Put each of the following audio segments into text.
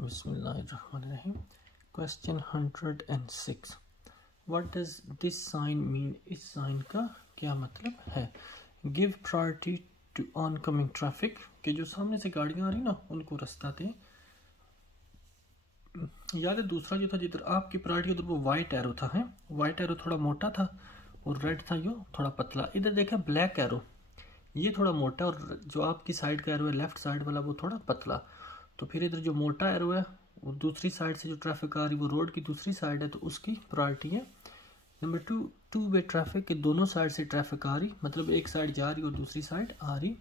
बिस्मिल्लाहिर्रहमानिर्रहीम। Question 106, what does this sign mean? इस sign का क्या मतलब है? Give priority to oncoming traffic, कि जो सामने से गाड़ियाँ आ रही ना उनको रास्ता दें। याद है दूसरा जो था जिधर आपकी प्रायोरिटी उधर वो वाइट एरो था, है वाइट एरो थोड़ा मोटा था और रेड था यो थोड़ा पतला। इधर देखा ब्लैक एरो, ये थोड़ा मोटा और जो आपकी साइड का एरो है लेफ्ट साइड वाला वो थोड़ा पतला। तो फिर इधर जो मोटा एरो है वो दूसरी साइड से जो ट्रैफिक आ रही वो रोड की दूसरी साइड है तो उसकी प्रायोरिटी है। नंबर 2, टू वे ट्रैफिक के दोनों साइड से ट्रैफिक आ रही, मतलब एक साइड जा रही और दूसरी साइड आ रही।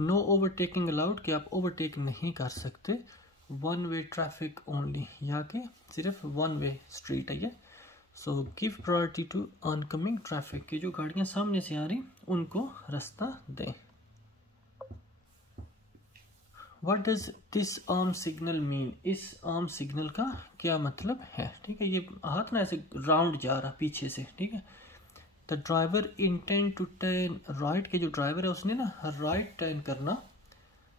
नो ओवरटेकिंग अलाउड, कि आप ओवरटेक नहीं कर सकते। वन वे ट्रैफिक ओनली, या कि सिर्फ वन वे स्ट्रीट है ये। So give priority to oncoming traffic, की जो गाड़ियां सामने से आ रही उनको रास्ता दें। What does this arm signal mean? इस आर्म सिग्नल का क्या मतलब है? ठीक है, ये हाथ ना ऐसे राउंड जा रहा पीछे से, ठीक है। The driver intend to turn right, के जो ड्राइवर है उसने ना राइट टर्न करना।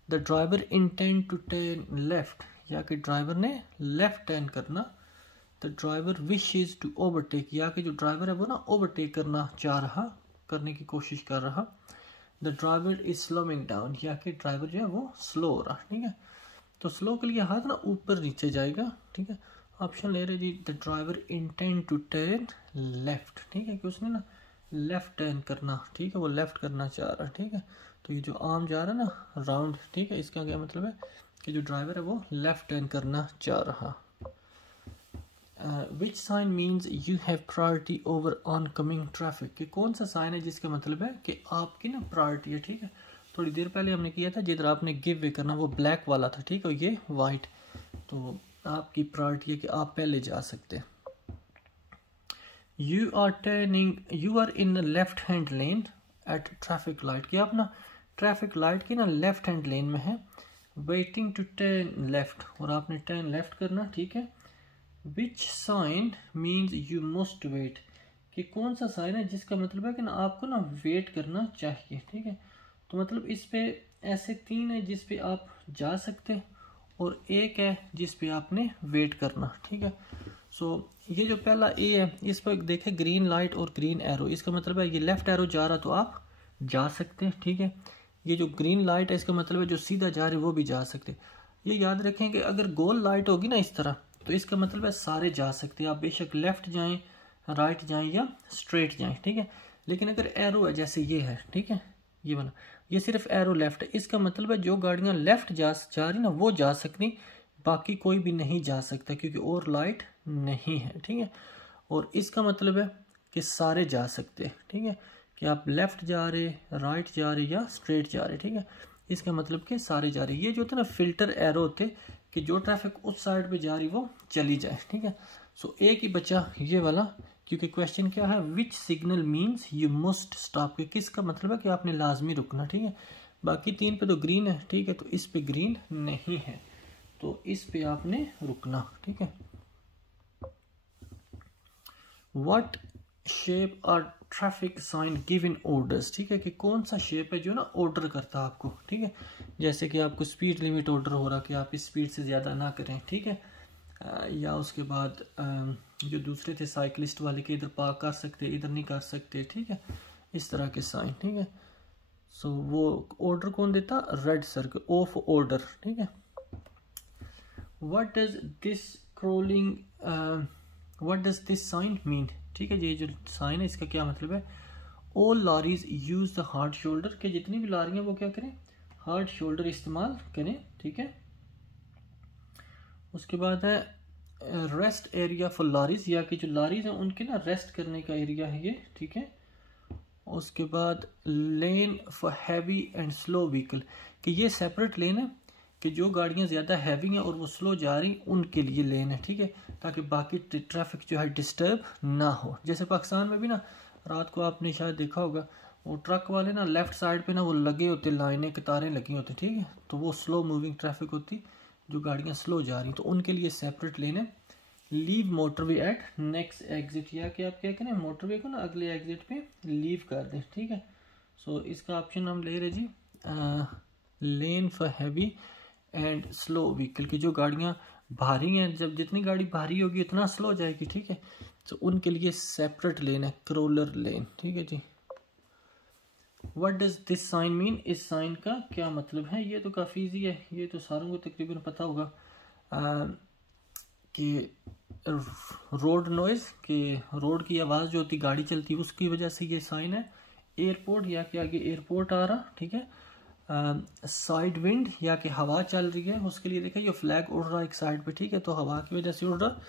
The driver intend to turn left, या कि ड्राइवर ने लेफ्ट टर्न करना। The driver wishes to overtake, या कि जो ड्राइवर है वो ना ओवरटेक करना चाह रहा, करने की कोशिश कर रहा। The driver is slowing down, या कि ड्राइवर जो है वो स्लो हो रहा, ठीक है। तो स्लो के लिए हाथ ना ऊपर नीचे जाएगा, ठीक है। ऑप्शन ले रहे जी the driver intend to turn left, ठीक है, कि उसने ना लेफ्ट टर्न करना, ठीक है, वो लेफ्ट करना चाह रहा है, ठीक है। तो ये जो आर्म जा रहा है ना राउंड, ठीक है, इसका क्या मतलब है कि जो ड्राइवर है वो लेफ्ट टर्न करना चाह रहा। Which sign means you have priority over oncoming traffic, कि कौन सा साइन है जिसका मतलब है कि आपकी ना प्रायोरिटी है, ठीक है। थोड़ी देर पहले हमने किया था जिधर आपने गिव वे करना वो ब्लैक वाला था, ठीक है, ये वाइट। तो आपकी प्रायोरिटी है कि आप पहले जा सकते। You are turning, you are in left hand lane at traffic light, कि आप ना ट्रैफिक लाइट की ना लेफ्ट हैंड लेन में है। वेटिंग टू टर्न लेफ्ट, और आपने टर्न लेफ्ट करना, ठीक है। Which sign means you must wait, कि कौन सा साइन है जिसका मतलब है कि ना आपको ना वेट करना चाहिए, ठीक है। तो मतलब इस पे ऐसे 3 है जिस पे आप जा सकते हैं और एक है जिस पे आपने वेट करना, ठीक है। सो ये जो पहला ए है इस पर देखें ग्रीन लाइट और ग्रीन एरो, इसका मतलब है ये लेफ्ट एरो जा रहा तो आप जा सकते हैं, ठीक है। ये जो ग्रीन लाइट है इसका मतलब है जो सीधा जा रहे वो भी जा सकते। ये याद रखें कि अगर गोल लाइट होगी ना इस तरह तो इसका मतलब है सारे जा सकते हैं, आप बेशक लेफ्ट जाएं, राइट जाएं या स्ट्रेट जाएं, ठीक है। लेकिन अगर एरो है जैसे ये है, ठीक है, ये वाला, ये सिर्फ एरो लेफ्ट है, इसका मतलब है जो गाड़ियां लेफ्ट जा रही ना वो जा सकती, बाकी कोई भी नहीं जा सकता क्योंकि और लाइट नहीं है, ठीक है। और इसका मतलब है कि सारे जा सकते हैं, ठीक है, कि आप लेफ्ट जा रहे, राइट जा रहे या स्ट्रेट जा रहे, ठीक है। इसका मतलब कि सारे जा रहे। ये जो होते ना फिल्टर एरो होते कि जो ट्रैफिक उस साइड पे जा रही वो चली जाए, ठीक है। सो एक ही बचा ये वाला, क्योंकि क्वेश्चन क्या है which signal means you must stop, के किसका मतलब है कि आपने लाजमी रुकना, ठीक है। बाकी 3 पे तो ग्रीन है, ठीक है, तो इस पे ग्रीन नहीं है तो इस पे आपने रुकना, ठीक है। What shape are traffic sign given orders, ठीक है, कि कौन सा शेप है जो ना ऑर्डर करता है आपको, ठीक है। जैसे कि आपको स्पीड लिमिट ऑर्डर हो रहा कि आप इस स्पीड से ज़्यादा ना करें, ठीक है। या उसके बाद जो दूसरे थे साइकिलिस्ट वाले के इधर पार्क कर सकते इधर नहीं कर सकते, ठीक है, इस तरह के साइन, ठीक है। सो वो ऑर्डर कौन देता? रेड सर्कल ऑफ ऑर्डर, ठीक है। What does this crawling, what does this sign mean, ठीक है, ये जो साइन है इसका क्या मतलब है? All lorries use the hard shoulder, के जितनी भी लॉरी हैं वो क्या करें? हार्ड शोल्डर इस्तेमाल करें, ठीक है। उसके बाद है रेस्ट एरिया फॉर लॉरीज, या कि जो लॉरीज हैं उनके ना रेस्ट करने का एरिया है ये, ठीक है। उसके बाद lane for heavy and slow vehicle, कि ये सेपरेट लेन है कि जो गाड़ियां ज़्यादा हैवी हैं और वो स्लो जा रही उनके लिए लेन है, ठीक है, ताकि बाकी ट्रैफिक जो है डिस्टर्ब ना हो। जैसे पाकिस्तान में भी ना रात को आपने शायद देखा होगा वो ट्रक वाले ना लेफ्ट साइड पे ना वो लगे होते, लाइनें कतारें लगी होती, ठीक है, तो वो स्लो मूविंग ट्रैफिक होती जो गाड़ियाँ स्लो जा रही तो उनके लिए सेपरेट लेन है। Leave motorway at next exit, या कि आप क्या करें मोटरवे को ना अगले एग्जिट पे लीव कर दें, ठीक है। सो इसका ऑप्शन हम ले रहे जी lane for heavy and slow vehicle की जो गाड़ियाँ भारी हैं, जब जितनी गाड़ी भारी होगी उतना स्लो जाएगी, ठीक है। तो उनके लिए सेपरेट लेन है, क्रॉलर लेन, ठीक है जी। What does this sign mean, इस साइन का क्या मतलब है? ये तो काफ़ी इजी है, ये तो सारों को तकरीबन पता होगा कि रोड नॉइज, कि रोड की आवाज़ जो होती गाड़ी चलती है उसकी वजह से ये साइन है। एयरपोर्ट या कि आगे एयरपोर्ट आ रहा, ठीक है। साइड विंड या कि हवा चल रही है, उसके लिए देखा ये फ्लैग उड़ रहा है एक साइड पे, ठीक है, तो हवा की वजह से उड़ रहा।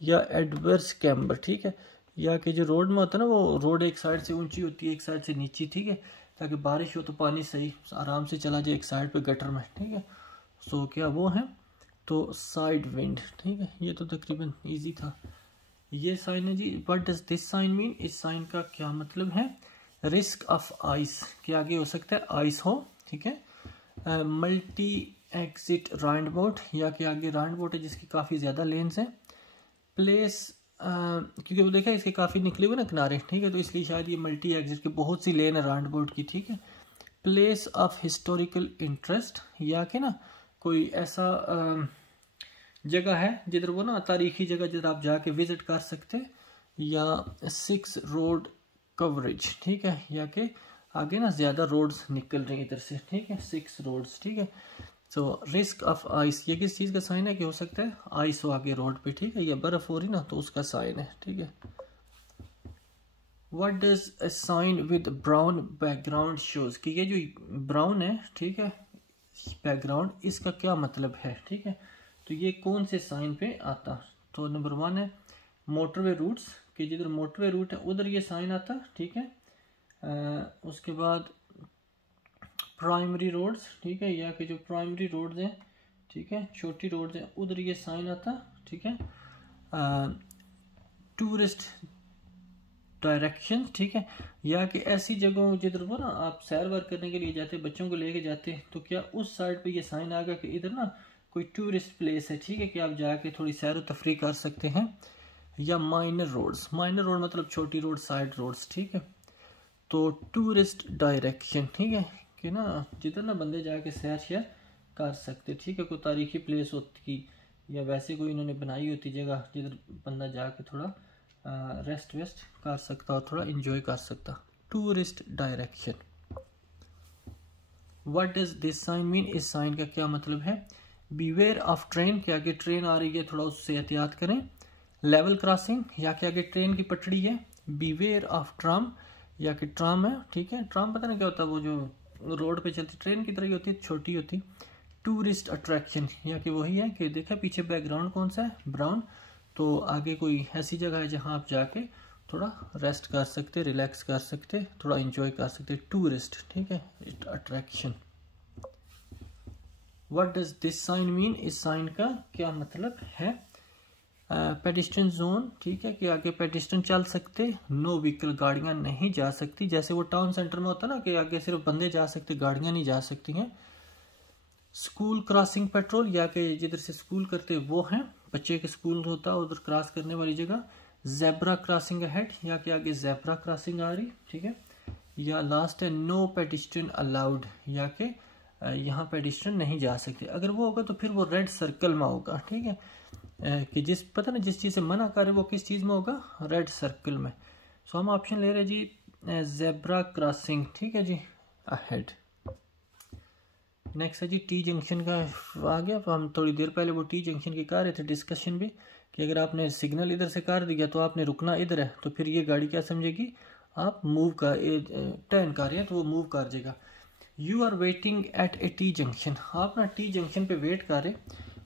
या एडवर्स कैम्बर, ठीक है, या कि जो रोड में होता है ना, वो रोड एक साइड से ऊंची होती है एक साइड से नीची, ठीक है, ताकि बारिश हो तो पानी सही आराम से चला जाए एक साइड पे गटर में, ठीक है। सो क्या वो है, तो साइड विंड, ठीक है। ये तो तकरीबन इजी था। ये साइन है जी। What does this sign mean, इस साइन का क्या मतलब है? रिस्क ऑफ आइस, के आगे हो सकता है आइस हो, ठीक है। मल्टी एग्जिट राउंड बोट, या के आगे राउंड बोट है जिसकी काफ़ी ज़्यादा लेन्स हैं। प्लेस, क्योंकि वो देखा इसके काफ़ी निकले हुए ना किनारे, ठीक है, तो इसलिए शायद ये मल्टी एग्जिट की बहुत सी लेन है राउंड बोट की, ठीक है। प्लेस ऑफ हिस्टोरिकल इंटरेस्ट, या कि ना कोई ऐसा जगह है जिधर वो ना तारीखी जगह जिधर आप जाके विजिट कर सकते हैं। या 6 रोड कवरेज, ठीक है, या कि आगे ना ज़्यादा रोड्स निकल रही हैं इधर से, ठीक है, 6 रोड्स, ठीक है। तो रिस्क ऑफ आइस, ये किस चीज़ का साइन है कि हो सकता है आइस हो आगे रोड पे, ठीक है, या बर्फ़ हो रही ना तो उसका साइन है, ठीक है। What does a sign with brown background shows, कि ये जो ब्राउन है, ठीक है, बैकग्राउंड, इसका क्या मतलब है, ठीक है। तो ये कौन से साइन पे आता? तो नंबर 1 है मोटरवे रूट्स, कि जिधर मोटरवे रूट है उधर ये साइन आता, ठीक है। उसके बाद प्राइमरी रोड्स, ठीक है, या कि जो प्राइमरी रोड्स हैं, ठीक है, छोटी रोड्स हैं, उधर ये साइन आता, ठीक है। टूरिस्ट डायरेक्शन, ठीक है, या कि ऐसी जगहों जिधर वो ना आप सैर वार करने के लिए जाते, बच्चों को लेके जाते, तो क्या उस साइड पे ये साइन आ गया कि इधर ना कोई टूरिस्ट प्लेस है, ठीक है, कि आप जाके थोड़ी सैर व तफरी कर सकते हैं। या माइनर रोड्स, माइनर रोड मतलब छोटी रोड, साइड रोड्स, ठीक है। तो टूरिस्ट डायरेक्शन, ठीक है, कि ना जिधर ना बंदे जाके सैर शेयर कर सकते, ठीक है, कोई तारीखी प्लेस होती या वैसे कोई इन्होंने बनाई होती जगह जिधर बंदा जाके थोड़ा रेस्ट वेस्ट कर सकता और थोड़ा इंजॉय कर सकता। Tourist direction. What does this sign mean, इस साइन का क्या मतलब है? बीवेयर ऑफ ट्रेन, के आगे ट्रेन आ रही है थोड़ा उससे एहतियात करें। लेवल क्रॉसिंग, या के आगे ट्रेन की पटड़ी है। बीवेयर ऑफ ट्राम, या कि ट्राम है, ठीक है, ट्राम पता नहीं क्या होता है, वो जो रोड पे चलती ट्रेन की तरह ही होती है, छोटी होती। टूरिस्ट अट्रैक्शन, या कि वही है कि देखा पीछे बैकग्राउंड कौन सा है, ब्राउन, तो आगे कोई ऐसी जगह है जहाँ आप जाके थोड़ा रेस्ट कर सकते, रिलैक्स कर सकते, थोड़ा इंजॉय कर सकते। टूरिस्ट, ठीक है, attraction. What does this sign mean, इस साइन का क्या मतलब है? पेडिस्ट्रियन जोन, ठीक है, कि आगे पेडिस्ट्रियन चल सकते, नो व्हीकल, गाड़ियां नहीं जा सकती, जैसे वो टाउन सेंटर में होता ना कि आगे सिर्फ बंदे जा सकते, गाड़ियां नहीं जा सकती हैं। स्कूल क्रॉसिंग पेट्रोल, या कि जिधर से स्कूल करते वो हैं, बच्चे के स्कूल होता है उधर क्रॉस करने वाली जगह। जेब्रा क्रॉसिंग अहेड, या कि आगे जेब्रा क्रॉसिंग आ रही, ठीक है। या लास्ट है नो पेडिस्ट्रियन अलाउड, या कि यहाँ पेडिस्ट्रियन नहीं जा सकते। अगर वो होगा तो फिर वो रेड सर्कल में होगा, ठीक है, कि जिस पता ना जिस चीज़ से मना करे वो किस चीज़ में होगा, रेड सर्कल में। सो हम ऑप्शन ले रहे जी जेब्रा क्रॉसिंग, ठीक है जी, अहेड। नेक्स्ट है जी टी जंक्शन का आ गया। तो हम थोड़ी देर पहले वो टी जंक्शन की कर रहे थे डिस्कशन भी, कि अगर आपने सिग्नल इधर से कर दिया तो आपने रुकना इधर है, तो फिर ये गाड़ी क्या समझेगी, आप मूव कर टर्न कर रहे हैं तो वो मूव कर जाएगा। You are waiting at a T junction, आप ना टी जंक्शन पे वेट कर रहे।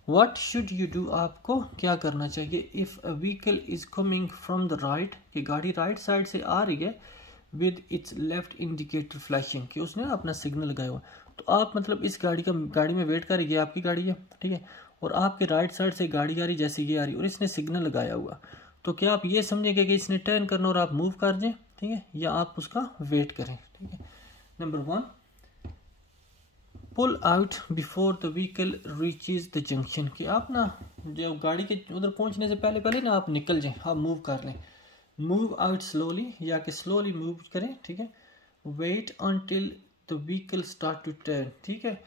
व्हाट शुड यू डू, आपको क्या करना चाहिए? If a vehicle is coming from the right, कि गाड़ी राइट साइड से आ रही है, with its left indicator flashing, कि उसने ना अपना सिग्नल लगाया हुआ, तो आप मतलब इस गाड़ी में वेट करेंगे, आपकी गाड़ी है, ठीक है, और आपके राइट साइड से गाड़ी आ रही जैसे ये आ रही और इसने सिग्नल लगाया हुआ, तो क्या आप ये समझेंगे कि इसने टर्न करना और आप मूव कर जाए, ठीक है, या आप उसका वेट करें, ठीक है। Number 1, pull out before the vehicle reaches the junction, कि आप ना जब गाड़ी के उधर पहुंचने से पहले पहले ना आप निकल जाएं, आप मूव कर लें। मूव आउट स्लोली, या कि स्लोली मूव करें, ठीक है। Wait until the vehicle start to turn, ठीक है,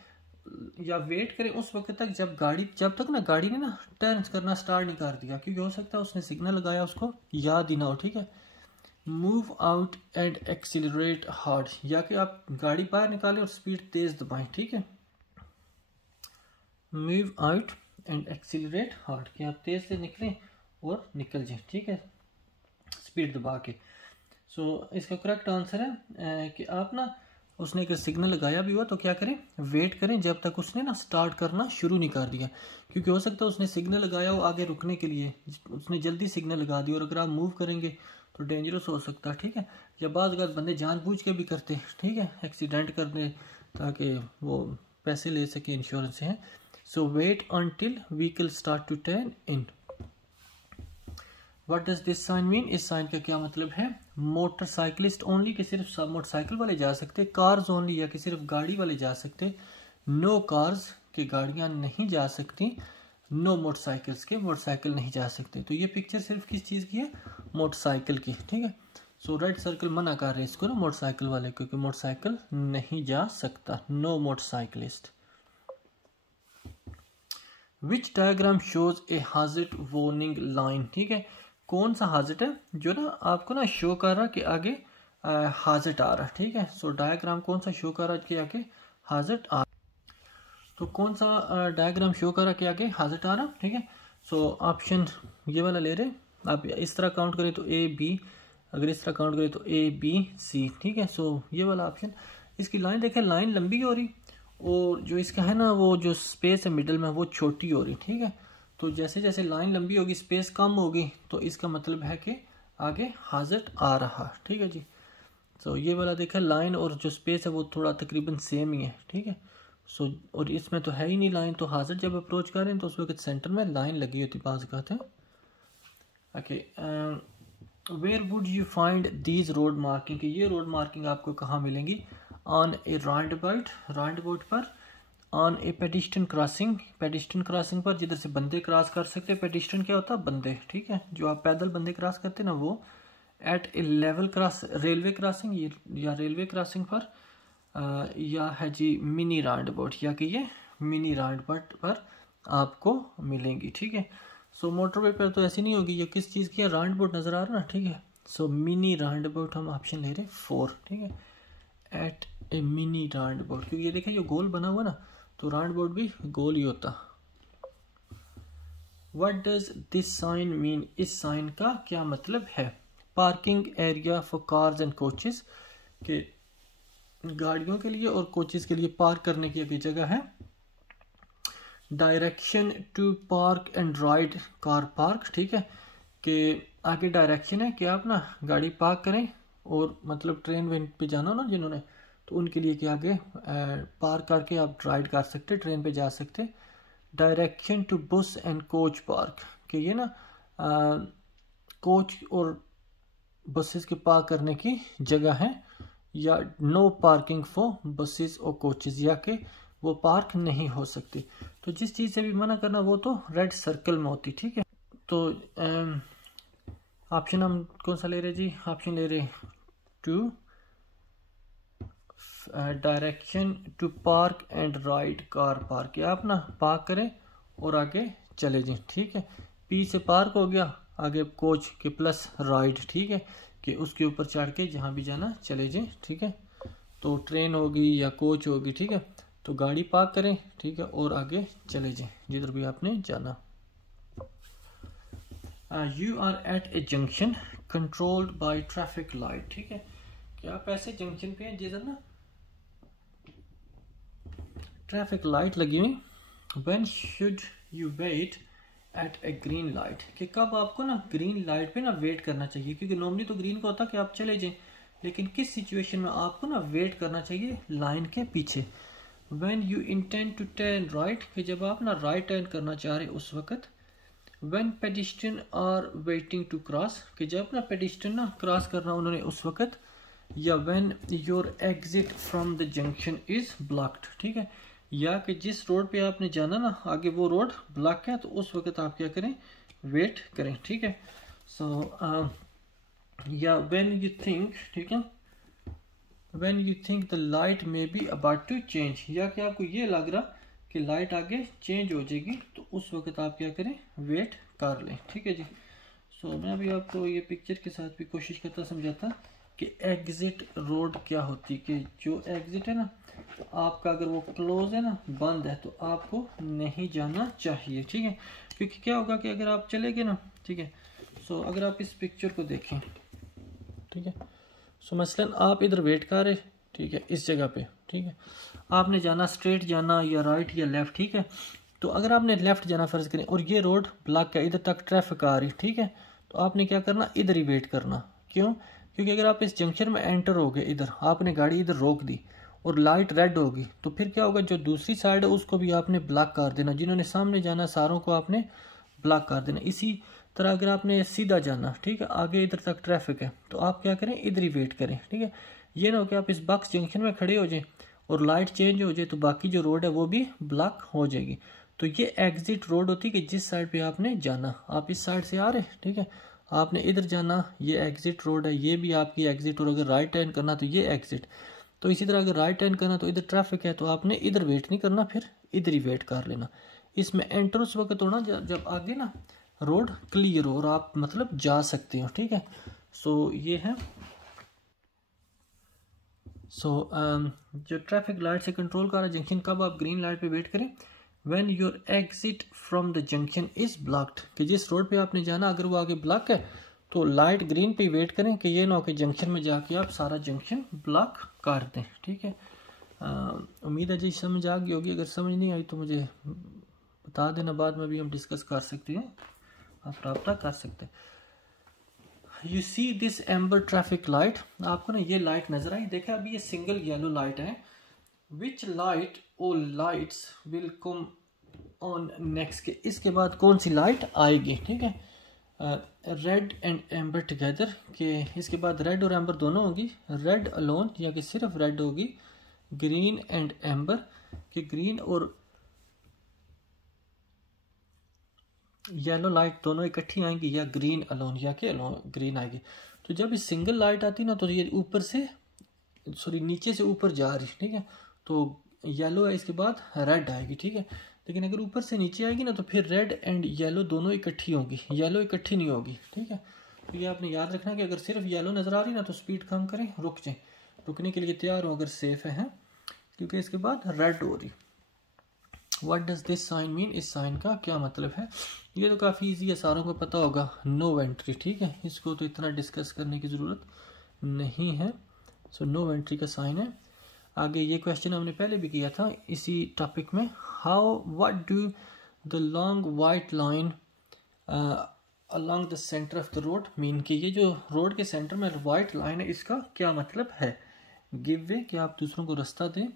या वेट करें उस वक्त तक जब तक ना गाड़ी ने ना टर्न करना स्टार्ट नहीं कर दिया, क्योंकि हो सकता है उसने सिग्नल लगाया उसको याद ही ना हो, ठीक है। Move out and accelerate hard, या कि आप गाड़ी बाहर निकालें और स्पीड तेज दबाएं, ठीक है। Move out and accelerate hard, कि आप तेज से निकलें और निकल जाएं, ठीक है, स्पीड दबा के। सो इसका करेक्ट आंसर है कि आप ना उसने अगर सिग्नल लगाया भी हुआ तो क्या करें, वेट करें जब तक उसने ना स्टार्ट करना शुरू नहीं कर दिया, क्योंकि हो सकता है उसने सिग्नल लगाया हो आगे रुकने के लिए, उसने जल्दी सिग्नल लगा दिया और अगर आप मूव करेंगे तो डेंजरस हो सकता है, ठीक है। या बाज़ अगर बंदे जानबूझ के भी करते, ठीक है, एक्सीडेंट कर दे ताकि वो पैसे ले सके इंश्योरेंस से। So wait until vehicle start to turn in. What does this sign mean, इस साइन का क्या मतलब है। मोटरसाइकिलिस्ट ओनली, कि सिर्फ मोटरसाइकिल वाले जा सकते। कार्स ओनली, या कि सिर्फ गाड़ी वाले जा सकते। नो कार्स, के गाड़ियां नहीं जा सकती। नो मोटरसाइकिल्स, के मोटरसाइकिल नहीं जा सकते। तो ये पिक्चर सिर्फ किस चीज़ की है, मोटरसाइकिल की, ठीक है। सो रेड सर्कल मना कर रहे हैं इसको ना मोटरसाइकिल वाले, क्योंकि मोटरसाइकिल नहीं जा सकता। No motorcyclist. Which diagram shows a hazard warning line, ठीक है। कौन सा हाजिट है जो ना आपको ना शो कर रहा कि आगे हाजिट आ रहा है, ठीक है। सो डायग्राम कौन सा शो कर रहा है कि आगे हाजिट आ रहा, तो कौन सा डायग्राम शो कर रहा कि आगे हाजिट आ रहा, ठीक है। सो ऑप्शन ये वाला ले रहे, आप इस तरह काउंट करें तो ए बी, अगर इस तरह काउंट करें तो ए बी सी, ठीक है। सो ये वाला ऑप्शन। इसकी लाइन देखें, लाइन लंबी हो रही और जो इसका है ना वो जो स्पेस है मिडल में वो छोटी हो रही, ठीक है। तो जैसे जैसे लाइन लंबी होगी स्पेस कम होगी, तो इसका मतलब है कि आगे हाजिट आ रहा, ठीक है जी। तो ये वाला देखा, लाइन और जो स्पेस है वो थोड़ा तकरीबन सेम ही है, ठीक है। सो और इसमें तो है ही नहीं लाइन, तो हाजिर जब अप्रोच करें तो उस वक्त सेंटर में लाइन लगी होती, बात कहते हैं। Okay, where would you find these road marking, कि ये रोड मार्किंग आपको कहाँ मिलेंगी। ऑन ए राउंड अबाउट पर। ऑन ए पेडिस्ट्रियन क्रॉसिंग पर, जिधर से बंदे क्रॉस कर सकते हैं। पेडिस्ट्रियन क्या होता है, बंदे, ठीक है, जो आप पैदल बंदे क्रॉस करते हैं ना वो। एट ए लेवल रेलवे क्रॉसिंग, या रेलवे क्रॉसिंग पर, या है जी मिनी राउंड अबाउट, या कि ये मिनी राउंड अबाउट पर आपको मिलेंगी, ठीक है। सो मोटरवे पर तो ऐसी नहीं होगी, ये किस चीज़ की है, राउंड अबाउट नज़र आ रहा ना, ठीक है। सो मिनी राउंड अबाउट हम ऑप्शन ले रहे 4, ठीक है। At a mini roundabout, क्योंकि ये देखिए ये गोल बना हुआ ना, तो राउंड अबाउट भी गोल ही होता। What does this sign mean, इस साइन का क्या मतलब है। Parking area for cars and coaches, के गाड़ियों के लिए और कोचेस के लिए पार्क करने की एक जगह है। Direction to park and ride car park, ठीक है, कि आगे डायरेक्शन है कि आप ना गाड़ी पार्क करें और मतलब ट्रेन वेन पे जाना ना जिन्होंने, तो उनके लिए कि आगे पार्क करके आप राइड कर सकते, ट्रेन पे जा सकते। डायरेक्शन टू बस एंड कोच पार्क, कि ये ना कोच और बसेस के पार्क करने की जगह है। या नो पार्किंग फॉर बसेस और कोचेस, या कि वो पार्क नहीं हो सकती। तो जिस चीज़ से भी मना करना वो तो रेड सर्कल में होती, ठीक है। तो ऑप्शन हम कौन सा ले रहे जी, ऑप्शन ले रहे two, direction to park and ride car park, या आप ना पार्क करें और आगे चले जाएं, ठीक है। पी से पार्क हो गया, आगे कोच के प्लस राइड, ठीक है, कि उसके ऊपर चढ़ के जहाँ भी जाना चले जाएं, ठीक है। तो ट्रेन होगी या कोच होगी, ठीक है, तो गाड़ी पार्क करें, ठीक है, और आगे चले जाएं जिधर भी आपने जाना। You are at a junction controlled by traffic light, ठीक है, कि आप ऐसे जंक्शन पे हैं जिधर ना ट्रैफिक लाइट लगी हुई। When should you wait at a green light, कि कब आपको ना ग्रीन लाइट पे ना वेट करना चाहिए, क्योंकि नॉर्मली तो ग्रीन का होता है कि आप चले जाएं, लेकिन किस सिचुएशन में आपको ना वेट करना चाहिए लाइन के पीछे। When you intend to turn right, कि जब आप ना राइट टर्न करना चाह रहे उस वक्त। When pedestrian are waiting to cross, कि जब ना पेडिस्ट्रियन ना क्रॉस करना उन्होंने उस वक्त। या when your exit from the junction is blocked, ठीक है, या कि जिस रोड पे आपने जाना ना आगे वो रोड ब्लॉक है, तो उस वक्त आप क्या करें, वेट करें, ठीक है। सो या व्हेन यू थिंक, ठीक है, when you think the light may be about to change, या कि आपको ये लग रहा कि लाइट आगे चेंज हो जाएगी, तो उस वक्त आप क्या करें, वेट कर लें। ठीक है जी। सो मैं अभी आपको ये पिक्चर के साथ भी कोशिश करता समझाता कि एग्जिट रोड क्या होती है, कि जो एग्जिट है ना, तो आपका अगर वो क्लोज है ना, बंद है, तो आपको नहीं जाना चाहिए। ठीक है, क्योंकि क्या होगा कि अगर आप चले गए ना, ठीक है, सो अगर आप इस पिक्चर को देखें, ठीक है, सो मसलन आप इधर वेट कर रहे, ठीक है, इस जगह पे, ठीक है, आपने जाना स्ट्रेट जाना या राइट या लेफ्ट, ठीक है, तो अगर आपने लेफ्ट जाना फर्ज करें और ये रोड ब्लॉक है, इधर तक ट्रैफिक आ रही, ठीक है, तो आपने क्या करना, इधर ही वेट करना। क्यों? क्योंकि अगर आप इस जंक्शन में एंटर हो गए, इधर आपने गाड़ी इधर रोक दी और लाइट रेड होगी, तो फिर क्या होगा, जो दूसरी साइड है उसको भी आपने ब्लॉक कर देना, जिन्होंने सामने जाना सारों को आपने ब्लॉक कर देना। इसी तरह अगर आपने सीधा जाना, ठीक है, आगे इधर तक ट्रैफिक है, तो आप क्या करें, इधर ही वेट करें। ठीक है, ये ना हो कि आप इस बॉक्स जंक्शन में खड़े हो जाए और लाइट चेंज हो जाए तो बाकी जो रोड है वो भी ब्लॉक हो जाएगी। तो ये एग्जिट रोड होती है कि जिस साइड पे आपने जाना, आप इस साइड से आ रहे, ठीक है, आपने इधर जाना, ये एग्जिट रोड है, ये भी आपकी एग्जिट, और अगर राइट टर्न करना तो ये एग्जिट। तो इसी तरह अगर राइट टर्न करना तो इधर ट्रैफिक है, तो आपने इधर वेट नहीं करना, फिर इधर ही वेट कर लेना। इसमें एंटर उस वक्त होना जब आगे ना रोड क्लियर हो और आप मतलब जा सकते हो। ठीक है, सो ये है। जो ट्रैफिक लाइट से कंट्रोल कर रहा है जंक्शन, कब आप ग्रीन लाइट पे वेट करें, when your exit from the junction is blocked, कि जिस रोड पे आपने जाना अगर वो आगे ब्लॉक है तो लाइट ग्रीन पे वेट करें, कि ये ना हो कि जंक्शन में जाके आप सारा जंक्शन ब्लॉक कर दें। ठीक है, उम्मीद है जी समझ आ गई होगी। अगर समझ नहीं आई तो मुझे बता देना, बाद में भी हम डिस्कस कर सकते हैं, आप रब्ता कर सकते हैं। You see this amber traffic light, आपको ना ये लाइट नजर आई, देखा अभी ये सिंगल येलो लाइट है। Which light or lights will come on next, के इसके बाद कौन सी लाइट आएगी। ठीक है, रेड एंड एम्बर टुगेदर, के इसके बाद रेड और एम्बर दोनों होगी, रेड अलोन या कि सिर्फ रेड होगी, ग्रीन एंड एम्बर, के ग्रीन और येलो लाइट दोनों इकट्ठी आएंगी, या ग्रीन अलोन या कि अलोन ग्रीन आएगी। तो जब ये सिंगल लाइट आती ना, तो ये ऊपर से नीचे से ऊपर जा रही, ठीक है, तो येलो है, इसके बाद रेड आएगी। ठीक है, लेकिन अगर ऊपर से नीचे आएगी ना, तो फिर रेड एंड येलो दोनों इकट्ठी होंगी, येलो इकट्ठी नहीं होगी। ठीक है, तो ये आपने याद रखना कि अगर सिर्फ येलो नजर आ रही ना, तो स्पीड कम करें, रुक जाए, रुकने के लिए तैयार हो अगर सेफ है, क्योंकि इसके बाद रेड हो रही। What does this sign mean, इस साइन का क्या मतलब है। ये तो काफ़ी इजी है, सारों को पता होगा, नो एंट्री। ठीक है, इसको तो इतना डिस्कस करने की ज़रूरत नहीं है। सो नो एंट्री का साइन है। आगे ये क्वेश्चन हमने पहले भी किया था इसी टॉपिक में, how what do the long white line along the centre of the road mean, कि ये जो रोड के सेंटर में वाइट लाइन है इसका क्या मतलब है। गिव वे, कि आप दूसरों को रास्ता दें,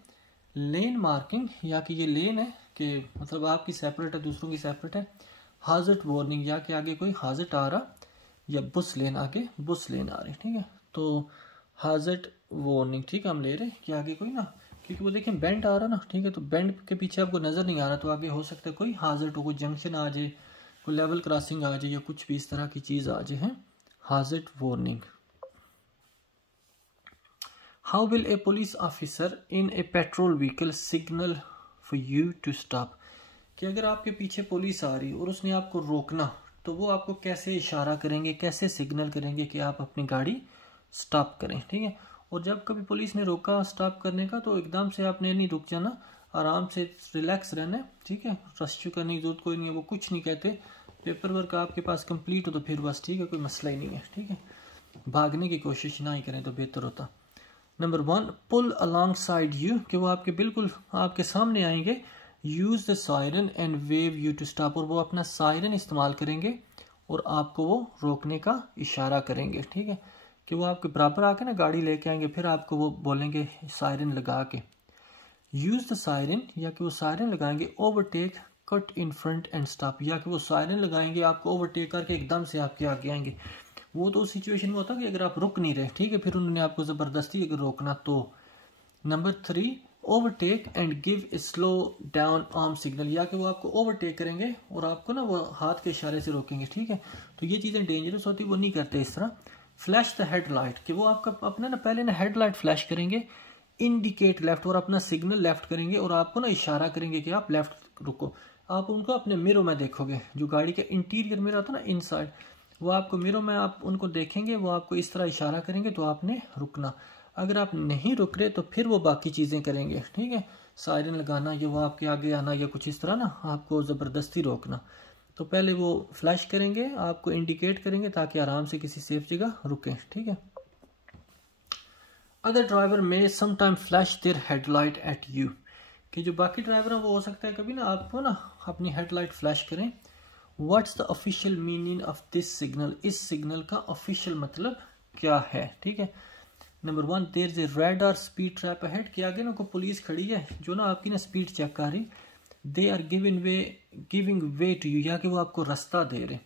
लेन मार्किंग, या कि ये लेन है कि मतलब आपकी सेपरेट है दूसरों की सेपरेट है, हाजर्ड वार्निंग, या कि आगे कोई हाजर्ड आ रहा, या बुस लेन, आगे बुस लेन आ रही। ठीक है, तो हाजर्ड वार्निंग, ठीक है, हम ले रहे हैं कि आगे कोई ना, क्योंकि वो देखें बेंड आ रहा ना, ठीक है, तो बेंड के पीछे आपको नज़र नहीं आ रहा, तो आगे हो सकता है कोई हाजर्ड हो, कोई जंक्शन आ जाए, कोई लेवल क्रॉसिंग आ जाए, या कुछ भी इस तरह की चीज़ आ जाए, है hazard warning. How will a police officer in a patrol vehicle signal for you to stop, कि अगर आपके पीछे पुलिस आ रही और उसने आपको रोकना, तो वो आपको कैसे इशारा करेंगे, कैसे सिग्नल करेंगे कि आप अपनी गाड़ी स्टॉप करें। ठीक है, और जब कभी पुलिस ने रोका स्टॉप करने का, तो एकदम से आपने नहीं रुक जाना, आराम से रिलैक्स रहना है। ठीक है, रश करने की जरूरत कोई नहीं है, वो कुछ नहीं कहते, पेपर वर्क आपके पास कंप्लीट हो तो फिर बस ठीक है, कोई मसला ही नहीं है। ठीक है, भागने की कोशिश ना ही करें तो बेहतर होता। Number 1, pull alongside you, कि वो आपके बिल्कुल आपके सामने आएंगे, use the siren and wave you to stop, और वो अपना सायरन इस्तेमाल करेंगे और आपको वो रोकने का इशारा करेंगे। ठीक है, कि वो आपके बराबर आके ना गाड़ी लेके आएंगे, फिर आपको वो बोलेंगे सायरन लगा के, यूज द सायरन, या कि वो सायरन लगाएंगे, overtake, cut in front end stop, या कि वो सायरन लगाएंगे आपको ओवरटेक करके एकदम से आपके आगे आएंगे। वो तो उस सिचुएशन में होता है कि अगर आप रुक नहीं रहे, ठीक है, फिर उन्होंने आपको ज़बरदस्ती अगर रोकना तो। Number 3, overtake and give a slow down arm signal, या कि वो आपको ओवरटेक करेंगे और आपको ना वो हाथ के इशारे से रोकेंगे। ठीक है, तो ये चीज़ें डेंजरस होती है, वो नहीं करते इस तरह, फ्लैश द हेडलाइट, कि वो आपका अपना ना पहले ना हेडलाइट फ्लैश करेंगे, इंडिकेट लेफ्ट, और अपना सिग्नल लेफ्ट करेंगे और आपको ना इशारा करेंगे कि आप लेफ्ट रुको। आप उनको अपने मिरर में देखोगे, जो गाड़ी के इंटीरियर मिरर होता है ना इनसाइड, वो आपको मिरर में आप उनको देखेंगे, वो आपको इस तरह इशारा करेंगे तो आपने रुकना। अगर आप नहीं रुक रहे तो फिर वो बाकी चीज़ें करेंगे, ठीक है, सायरन लगाना या वो आपके आगे आना या कुछ इस तरह ना आपको ज़बरदस्ती रोकना। तो पहले वो फ्लैश करेंगे, आपको इंडिकेट करेंगे ताकि आराम से किसी सेफ जगह रुकें, ठीक है। Other driver may some time flash their headlight at you, कि जो बाकी ड्राइवर हैं वो हो सकता है कभी ना आपको ना अपनी हेडलाइट फ्लैश करें। What's the official meaning of this signal, इस सिग्नल का ऑफिशियल मतलब क्या है, ठीक है। Number 1, there is a radar speed trap ahead, कि आगे ना कोई पुलिस खड़ी है जो ना आपकी ना स्पीड चेक कर रही। They are giving way to you, या कि वो आपको रास्ता दे रहे।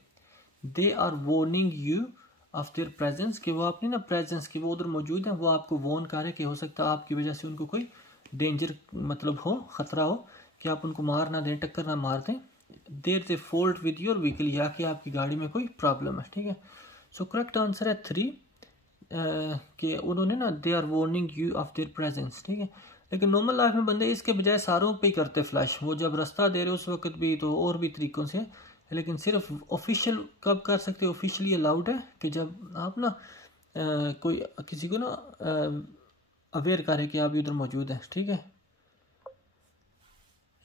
They are warning you of their presence, कि वो अपनी ना प्रेजेंस की वो उधर मौजूद है, वो आपको वार्न कर रहे कि हो सकता है आपकी वजह से उनको कोई डेंजर मतलब हो, खतरा हो कि आप उनको मार ना दें, टक्कर ना मार दें। There is a fault with your vehicle, या कि आपकी गाड़ी में कोई प्रॉब्लम है, ठीक है। सो करेक्ट आंसर है 3, कि उन्होंने ना they are warning you of their presence, ठीक है। लेकिन नॉर्मल लाइफ में बंदे इसके बजाय सारों पे ही करते फ्लैश, वो जब रास्ता दे रहे उस वक्त भी, तो और भी तरीकों से। लेकिन सिर्फ ऑफिशियल कब कर सकते, ऑफिशियली अलाउड है कि जब आप ना कोई किसी को ना अवेयर करे कि आप इधर मौजूद हैं, ठीक है,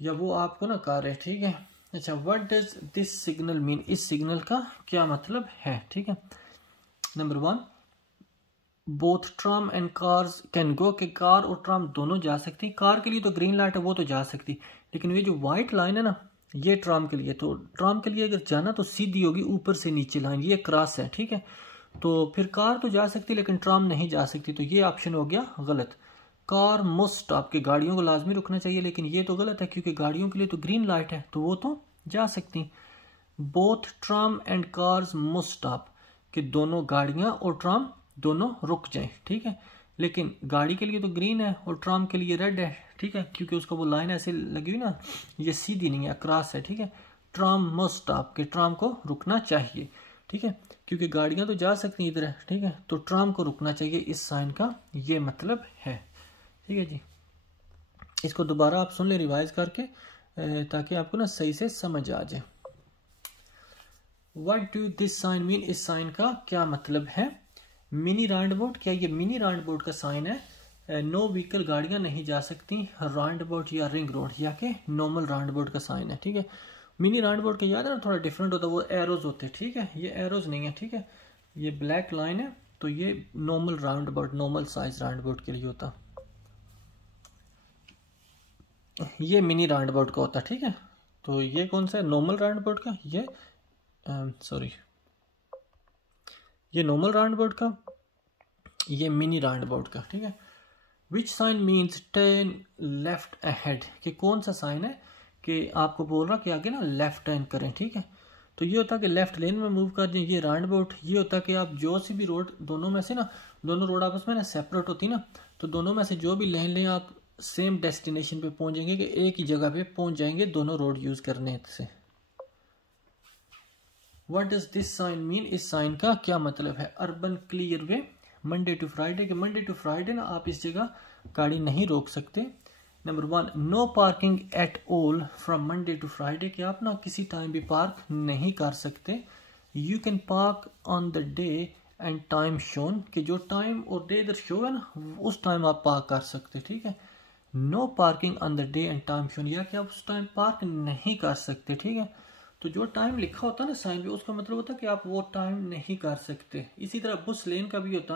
या वो आपको ना कर रहे, ठीक है। अच्छा, what does this signal mean, इस सिग्नल का क्या मतलब है, ठीक है। Number 1, both tram and cars can go, के कार और ट्राम दोनों जा सकती। कार के लिए तो ग्रीन लाइट है, वो तो जा सकती, लेकिन ये जो वाइट लाइन है ना, ये ट्राम के लिए, तो ट्राम के लिए अगर जाना तो सीधी होगी ऊपर से नीचे लाइन, ये क्रॉस है, ठीक है। तो फिर कार तो जा सकती लेकिन ट्राम नहीं जा सकती, तो ये ऑप्शन हो गया गलत। कार मस्ट स्टॉप, के गाड़ियों को लाजमी रुकना चाहिए, लेकिन ये तो गलत है क्योंकि गाड़ियों के लिए तो ग्रीन लाइट है, तो वो तो जा सकती। Both tram and cars must stop, कि दोनों गाड़ियां और ट्राम दोनों रुक जाएं, ठीक है। लेकिन गाड़ी के लिए तो ग्रीन है और ट्राम के लिए रेड है, ठीक है, क्योंकि उसका वो लाइन ऐसे लगी हुई ना, ये सीधी नहीं है, क्रॉस है, ठीक है। ट्राम मस्ट स्टॉप, के ट्राम को रुकना चाहिए, ठीक है, क्योंकि गाड़ियां तो जा सकती हैं इधर है, ठीक है, तो ट्राम को रुकना चाहिए, इस साइन का ये मतलब है, ठीक है जी। इसको दोबारा आप सुन ले रिवाइज करके, ताकि आपको ना सही से समझ आ जाए। What do this sign mean, इस साइन का क्या मतलब है। मिनी राउंडअबाउट, क्या ये मिनी राउंडअबाउट का साइन है। नो व्हीकल, गाड़ियां नहीं जा सकती राउंडअबाउट या रिंग रोड, या के नॉर्मल राउंडअबाउट का साइन है, ठीक है। मिनी राउंडअबाउट का याद है ना, थोड़ा डिफरेंट होता है, वो एरोज होते हैं, ठीक है, ये एरोज नहीं है, ठीक है, ये ब्लैक लाइन है, तो ये normal roundabout, normal size roundabout के लिए होता, ये मिनी राउंडअबाउट का होता, ठीक है। तो ये कौन सा है, नॉर्मल राउंडअबाउट का, ये सॉरी, ये नॉर्मल राउंडअबाउट का, ये मिनी राउंडअबाउट का, ठीक है। Which sign means turn left ahead, कि कौन सा साइन है कि आपको बोल रहा कि आगे ना लेफ्ट टर्न करें, ठीक है। तो ये होता है कि लेफ्ट लेन में मूव कर दें, ये राउंडअबाउट। ये होता है कि आप जो सी भी रोड, दोनों में से ना, दोनों रोड आपस में ना सेपरेट होती ना, तो दोनों में से जो भी लेन लें आप सेम डेस्टिनेशन पे पहुंचेंगे, कि एक ही जगह पे पहुंच जाएंगे दोनों रोड यूज करने से। What does this sign mean, इस साइन का क्या मतलब है। Urban clearway Monday to Friday, के मंडे टू फ्राइडे ना आप इस जगह गाड़ी नहीं रोक सकते। Number 1, no parking at all from Monday to Friday, कि आप ना किसी टाइम भी पार्क नहीं कर सकते। You can park on the day and time shown, कि जो टाइम और डे इधर शो है ना, उस टाइम आप पार्क कर सकते, ठीक है। No parking on the day and time shown, या कि आप उस टाइम पार्क नहीं कर सकते, ठीक है। तो जो टाइम लिखा होता है ना साइन पे, उसका मतलब होता है कि आप वो टाइम नहीं कर सकते। इसी तरह बस लेन का भी होता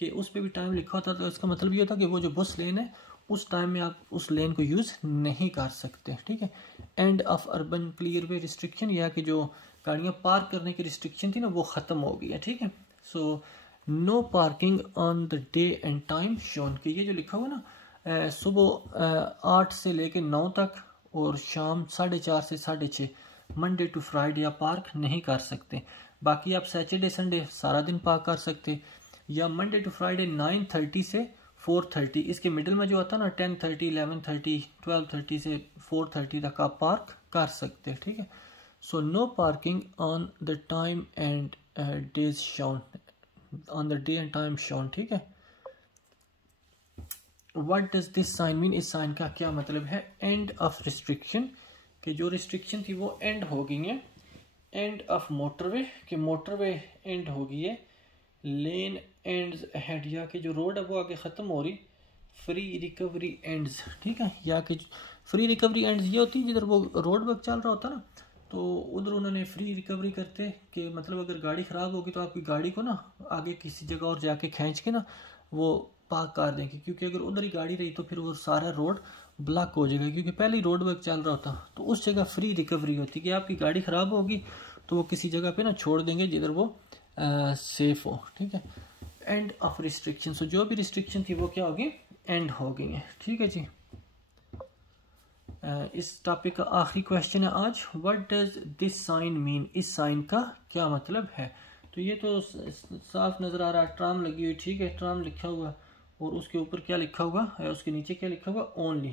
कि उस पर भी टाइम लिखा होता, तो इसका मतलब ये होता कि वो जो बस लेन है उस टाइम में आप उस लेन को यूज नहीं कर सकते, ठीक है। End of urban clear way restriction, या कि जो गाड़ियां पार्क करने की रिस्ट्रिक्शन थी ना, वो खत्म हो गई है, ठीक है। So no parking on the day and time shown, कि ये जो लिखा हुआ ना, सुबह 8 से लेके 9 तक और शाम 4:30 से 6:30 मंडे टू फ्राइडे आप पार्क नहीं कर सकते। बाकी आप सैटरडे संडे सारा दिन पार्क कर सकते, या मंडे टू फ्राइडे 9:30 से 4:30, इसके मिडिल में जो आता है ना 10:30, 11:30, 12:30 से 4:30 तक आप पार्क कर सकते, ठीक है। So no parking on the time and days shown, on the day and time shown, ठीक है। What does this sign mean, इस साइन का क्या मतलब है। एंड ऑफ रिस्ट्रिक्शन, कि जो रिस्ट्रिक्शन थी वो एंड हो गई है। एंड ऑफ मोटरवे, कि मोटरवे एंड हो गई है। लेन एंड्स अहेड, या कि जो रोड है वो आगे ख़त्म हो रही। फ्री रिकवरी एंड्स, ठीक है, या कि फ्री रिकवरी एंड्स ये होती है जिधर वो रोड वर्क चल रहा होता ना, तो उधर उन्होंने फ्री रिकवरी करते कि मतलब अगर गाड़ी ख़राब होगी तो आपकी गाड़ी को ना आगे किसी जगह और जाके खींच के ना वो पार्क कर देंगे, क्योंकि अगर उधर ही गाड़ी रही तो फिर वो सारा रोड ब्लॉक हो जाएगा, क्योंकि पहले ही रोड वर्क चल रहा होता। तो उस जगह फ्री रिकवरी होती कि आपकी गाड़ी ख़राब होगी तो वो किसी जगह पे ना छोड़ देंगे जिधर वो सेफ हो, ठीक है। एंड ऑफ रिस्ट्रिक्शन, सो जो भी रिस्ट्रिक्शन थी वो क्या होगी, एंड हो गई है, ठीक है जी। इस टॉपिक का आखिरी क्वेश्चन है आज, what does this sign mean, इस साइन का क्या मतलब है। तो ये तो साफ नज़र आ रहा है, ट्राम लगी हुई, ठीक है, ट्राम लिखा हुआ, और उसके ऊपर क्या लिखा हुआ है, उसके नीचे क्या लिखा हुआ, ओनली,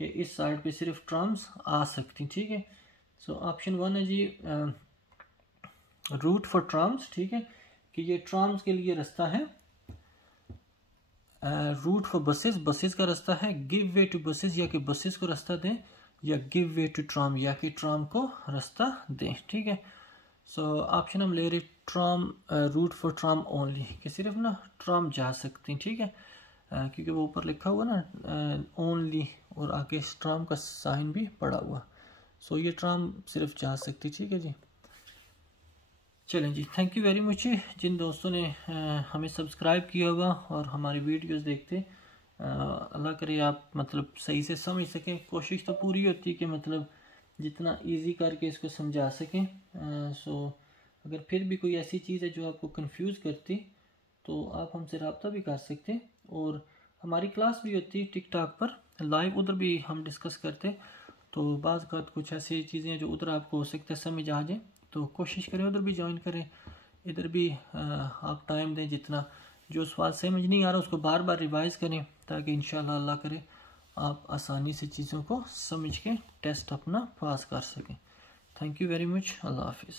कि इस साइड पे सिर्फ ट्राम्स आ सकती, ठीक है। सो ऑप्शन 1 है जी रूट फॉर ट्राम्स, ठीक है, कि ये ट्राम्स के लिए रास्ता है। रूट फॉर बसेस, बसेस का रास्ता है। गिव वे टू बसेस, या कि बसेस को रास्ता दें, या गिव वे टू ट्राम, या कि ट्राम को रास्ता दें, ठीक है। सो ऑप्शन हम ले रहे tram, route for tram only, कि सिर्फ ना ट्राम जा सकती, ठीक है, क्योंकि वो ऊपर लिखा हुआ ना ओनली, और आगे ट्राम का साइन भी पड़ा हुआ। सो ये ट्राम सिर्फ जा सकती, ठीक है जी। चलें जी, थैंक यू वेरी मच जिन दोस्तों ने हमें सब्सक्राइब किया होगा और हमारी वीडियोस देखते, अल्लाह करे आप मतलब सही से समझ सकें। कोशिश तो पूरी होती है कि मतलब जितना इजी करके इसको समझा सकें। सो अगर फिर भी कोई ऐसी चीज़ है जो आपको कंफ्यूज करती तो आप हमसे रब्ता भी कर सकते, और हमारी क्लास भी होती है टिकटॉक पर लाइव, उधर भी हम डिस्कस करते। तो बाज़ कुछ ऐसी चीज़ें हैं जो उधर आपको हो सकता है समझ आ जाए, तो कोशिश करें उधर भी ज्वाइन करें। इधर भी आप टाइम दें, जितना जो सवाल समझ नहीं आ रहा उसको बार बार रिवाइज़ करें, ताकि इंशाल्लाह अल्लाह करे आप आसानी से चीज़ों को समझ के टेस्ट अपना पास कर सकें। थैंक यू वेरी मच, अल्लाह हाफिज़।